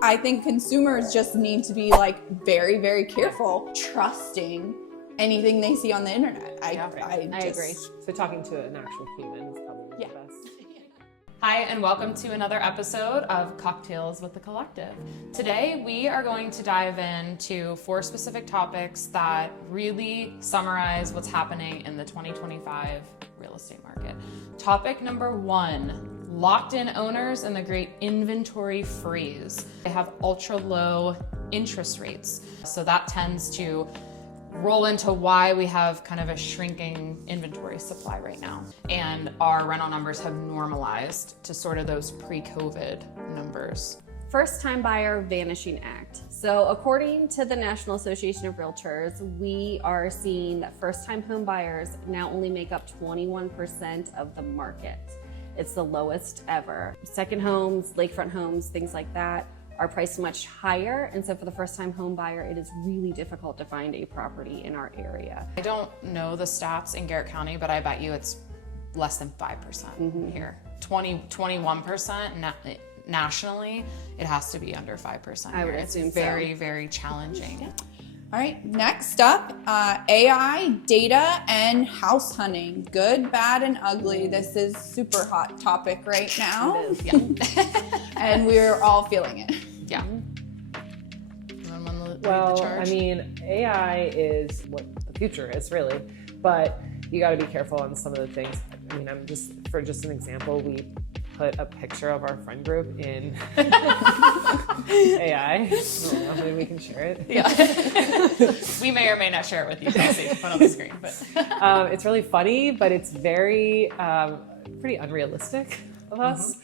I think consumers just need to be like very, very careful, trusting anything they see on the internet. I agree. So talking to an actual human is probably the best. Hi, and welcome to another episode of Cocktails with the Collective. Today, we are going to dive into 4 specific topics that really summarize what's happening in the 2025 real estate market. Topic number 1, locked-in owners and the great inventory freeze. They have ultra low interest rates, so that tends to roll into why we have kind of a shrinking inventory supply right now. And our rental numbers have normalized to sort of those pre-COVID numbers. First-time buyer vanishing act. So according to the National Association of Realtors, we are seeing that first-time home buyers now only make up 21% of the market. It's the lowest ever. Second homes, lakefront homes, things like that are priced much higher. And so for the first-time home buyer, it is really difficult to find a property in our area. I don't know the stats in Garrett County, but I bet you it's less than 5% here. 21% nationally, it has to be under 5%. I would It's assume very, very challenging. All right, next up, AI, data, and house hunting. Good, bad, and ugly. This is super hot topic right now. It is. Yeah. And we're all feeling it. Yeah. Well, I mean, AI is what the future is really, but you got to be careful on some of the things. I mean, for just an example, we put a picture of our friend group in AI. I don't know, maybe we can share it. Yeah. We may or may not share it with you, Kelsey, put on the screen. But it's really funny, but it's very pretty unrealistic of us.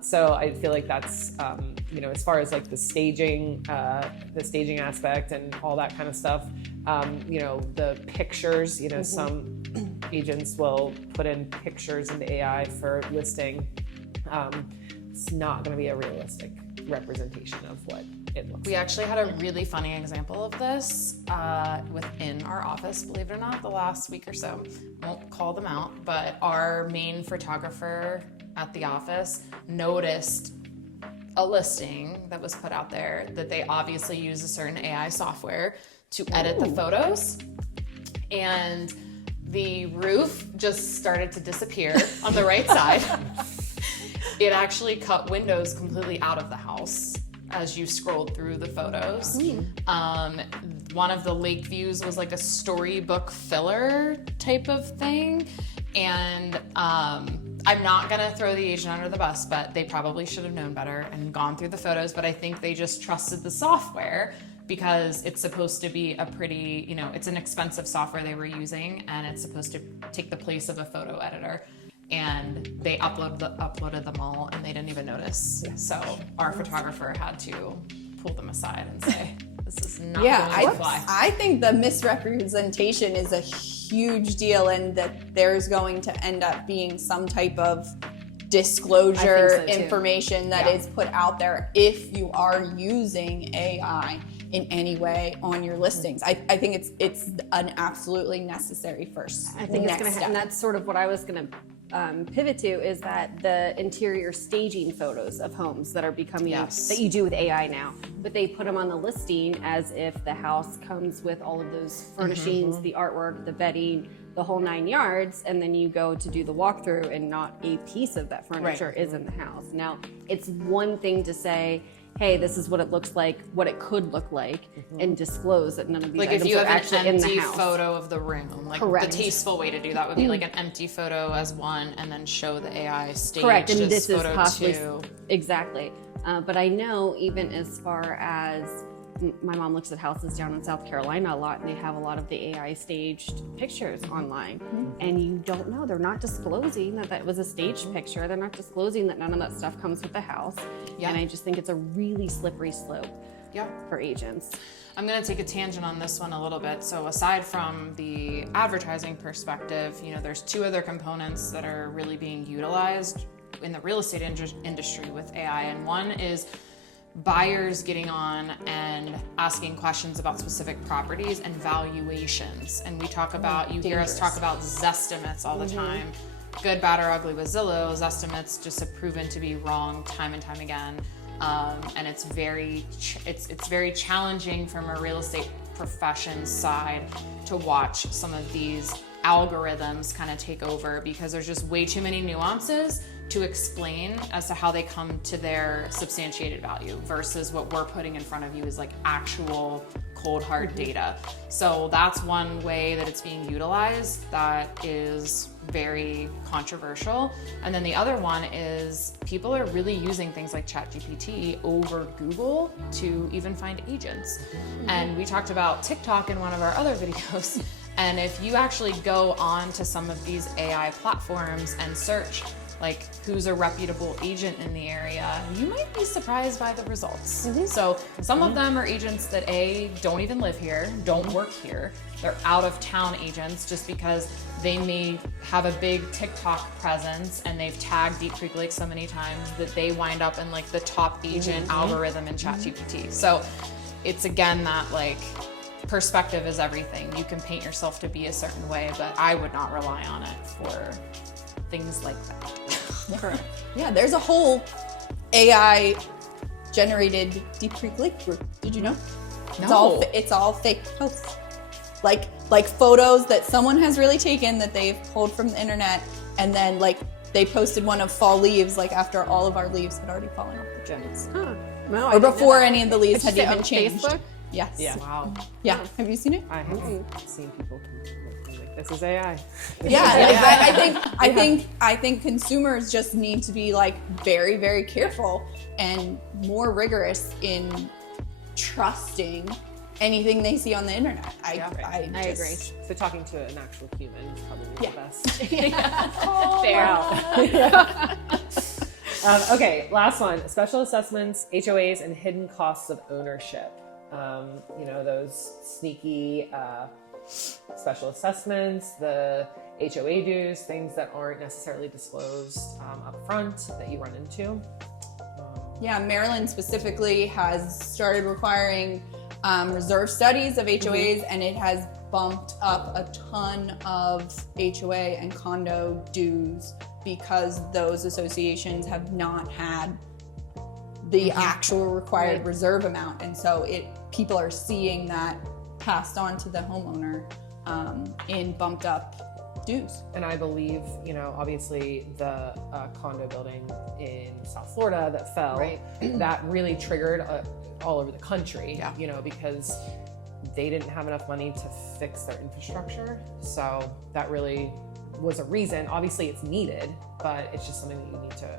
So I feel like that's as far as like the staging aspect and all that kind of stuff. The pictures. Some agents will put in pictures into AI for listing. It's not going to be a realistic representation of what it looks like. we actually had a really funny example of this within our office, believe it or not, the last week or so. Won't call them out, but our main photographer at the office noticed a listing that was put out there that they obviously use a certain AI software to edit the photos, and the roof just started to disappear on the right side. It actually cut windows completely out of the house as you scrolled through the photos. One of the lake views was like a storybook filler type of thing. And I'm not gonna throw the agent under the bus, but they probably should have known better and gone through the photos. But I think they just trusted the software because it's supposed to be a pretty, it's an expensive software they were using, and it's supposed to take the place of a photo editor. And they uploaded them all, and they didn't even notice. So our photographer had to pull them aside and say, "This is not going to fly." I think the misrepresentation is a huge deal, and that there's going to end up being some type of disclosure information that is put out there if you are using AI in any way on your listings. I think it's an absolutely necessary first. I think it's going to happen. And that's sort of what I was going to pivot to, is that the interior staging photos of homes that are becoming, that you do with AI now, but they put them on the listing as if the house comes with all of those furnishings, the artwork, the bedding, the whole 9 yards, and then you go to do the walkthrough and not a piece of that furniture is in the house. Now, it's one thing to say, hey, this is what it looks like, what it could look like, and disclose that none of these items are actually in the house. Like if you have an empty photo of the room, like Correct. The tasteful way to do that would be like an empty photo as one, and then show the AI stage. Correct, and this is photo possibly two. Exactly. But I know even as far as my mom looks at houses down in South Carolina a lot, and they have a lot of the AI staged pictures online. And you don't know, they're not disclosing that that was a staged picture. They're not disclosing that none of that stuff comes with the house. And I just think it's a really slippery slope for agents. I'm going to take a tangent on this one a little bit. So aside from the advertising perspective, there's 2 other components that are really being utilized in the real estate industry with AI. And one is buyers getting on and asking questions about specific properties and valuations. And we talk about, you hear us talk about Zestimates all the time. Good, bad, or ugly with Zillow, Zestimates just have proven to be wrong time and time again. and it's very challenging from a real estate profession side to watch some of these algorithms kind of take over, because there's just way too many nuances to explain as to how they come to their substantiated value versus what we're putting in front of you is like actual cold hard data. So that's one way that it's being utilized that is very controversial. And then the other one is people are really using things like ChatGPT over Google to even find agents. And we talked about TikTok in one of our other videos. And if you actually go on to some of these AI platforms and search like who's a reputable agent in the area, you might be surprised by the results. So some of them are agents that don't even live here, don't work here. They're out of town agents just because they may have a big TikTok presence and they've tagged Deep Creek Lake so many times that they wind up in like the top agent algorithm in ChatGPT. So it's again that like perspective is everything. You can paint yourself to be a certain way, but I would not rely on it for things like that. Correct. Yeah, there's a whole AI generated Deep Creek Lake group. Did you know? No. It's all fake posts. Like photos that someone has really taken that they've pulled from the internet, and then like they posted one of fall leaves like after all of our leaves had already fallen off the trees. Huh. No, Or before any of the leaves had even on changed. Facebook? Yes. Yeah. Wow. Yeah. Have you seen it? I have seen people like, this is AI. Yeah, like, I think consumers just need to be like very, very careful and more rigorous in trusting anything they see on the internet. I agree. So talking to an actual human is probably the best. Fair. Okay, last one. Special assessments, HOAs, and hidden costs of ownership. Those sneaky special assessments, the HOA dues, things that aren't necessarily disclosed up front that you run into. Yeah, Maryland specifically has started requiring reserve studies of HOAs, and it has bumped up a ton of HOA and condo dues because those associations have not had the actual required reserve amount, and so people are seeing that passed on to the homeowner in bumped up dues. And I believe, obviously the condo building in South Florida that fell, that really triggered all over the country, because they didn't have enough money to fix their infrastructure. So that really was a reason. Obviously it's needed, but it's just something that you need to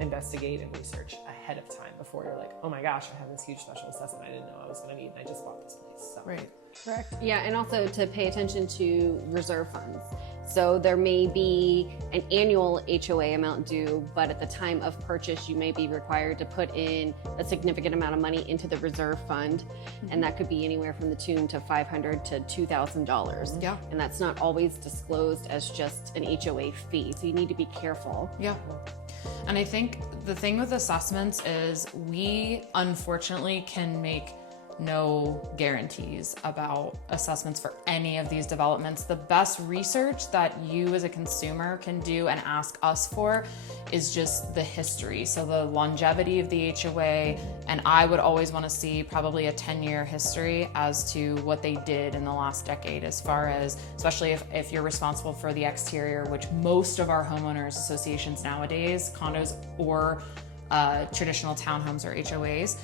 investigate and research ahead of time before you're like, oh my gosh, I have this huge special assessment I didn't know I was going to need, and I just bought this place. So. Right. Correct. Yeah, and also to pay attention to reserve funds. So there may be an annual HOA amount due, but at the time of purchase, you may be required to put in a significant amount of money into the reserve fund, and that could be anywhere from the tune to $500 to $2,000. Yeah. And that's not always disclosed as just an HOA fee, so you need to be careful. Yeah. And I think the thing with assessments is we unfortunately can make no guarantees about assessments for any of these developments. The best research that you as a consumer can do and ask us for is just the history. So the longevity of the HOA, and I would always want to see probably a 10-year history as to what they did in the last decade, as far as, especially if you're responsible for the exterior, which most of our homeowners associations nowadays, condos or traditional townhomes or HOAs,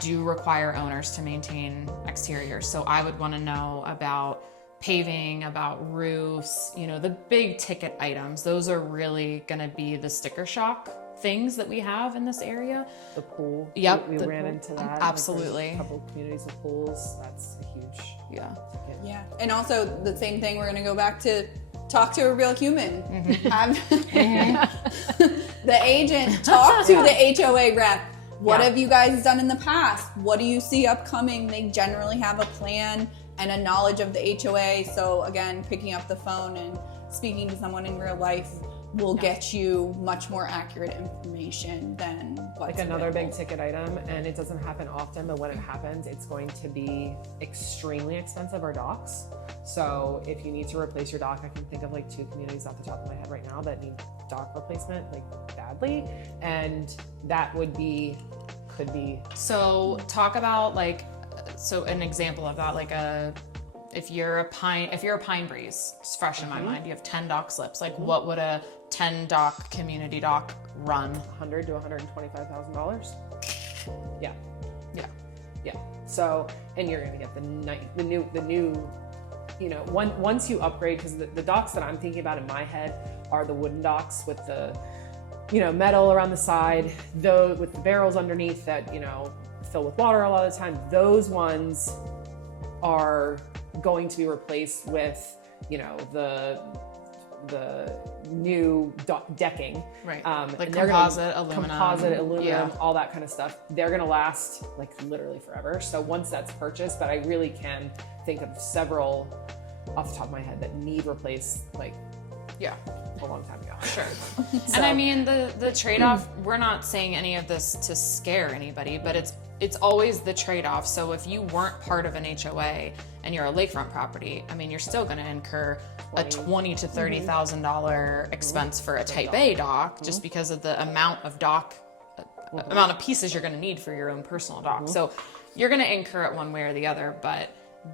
do require owners to maintain exteriors. So I would want to know about paving, about roofs, the big ticket items. Those are really going to be the sticker shock things that we have in this area. The pool. Yep. We ran into that. Absolutely. Like, a couple of communities with pools. That's a huge. Yeah. And also the same thing, we're going to go back to talk to a real human. Have the agent talk to the HOA rep. What have you guys done in the past? What do you see upcoming? They generally have a plan and a knowledge of the HOA. So again, picking up the phone and speaking to someone in real life will get you much more accurate information than what's like another available. big ticket item, and it doesn't happen often, but when it happens, it's going to be extremely expensive, are docks. So if you need to replace your dock, I can think of like 2 communities off the top of my head right now that need dock replacement like badly, and that would be could be. So talk about like, so an example of that, like if you're a pine breeze, it's fresh in my mind, you have 10 dock slips. Like what would a 10 dock community dock run? $100,000 to $125,000. Yeah. Yeah. Yeah. So, and you're gonna get the new, you know, once you upgrade, because the docks that I'm thinking about in my head are the wooden docks with the, you know, metal around the side, though with the barrels underneath that, you know, fill with water a lot of the time. Those ones are going to be replaced with, you know, the new decking, right? Like composite aluminum, all that kind of stuff. They're going to last like literally forever. So once that's purchased, but I really can think of several off the top of my head that need replaced like a long time ago. Sure. So. And I mean the trade-off, we're not saying any of this to scare anybody, but it's always the trade-off. So if you weren't part of an HOA and you're a lakefront property, I mean, you're still going to incur a $20,000 to $30,000 expense for a Type A dock, just because of the amount of amount of pieces you're going to need for your own personal dock. So you're going to incur it one way or the other, but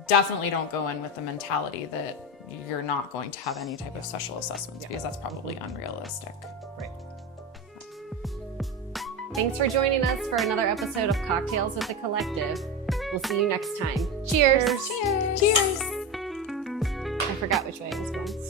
definitely don't go in with the mentality that you're not going to have any type of special assessments, because that's probably unrealistic. Right. Thanks for joining us for another episode of Cocktails with the Collective. We'll see you next time. Cheers. Cheers. I forgot which way I was going.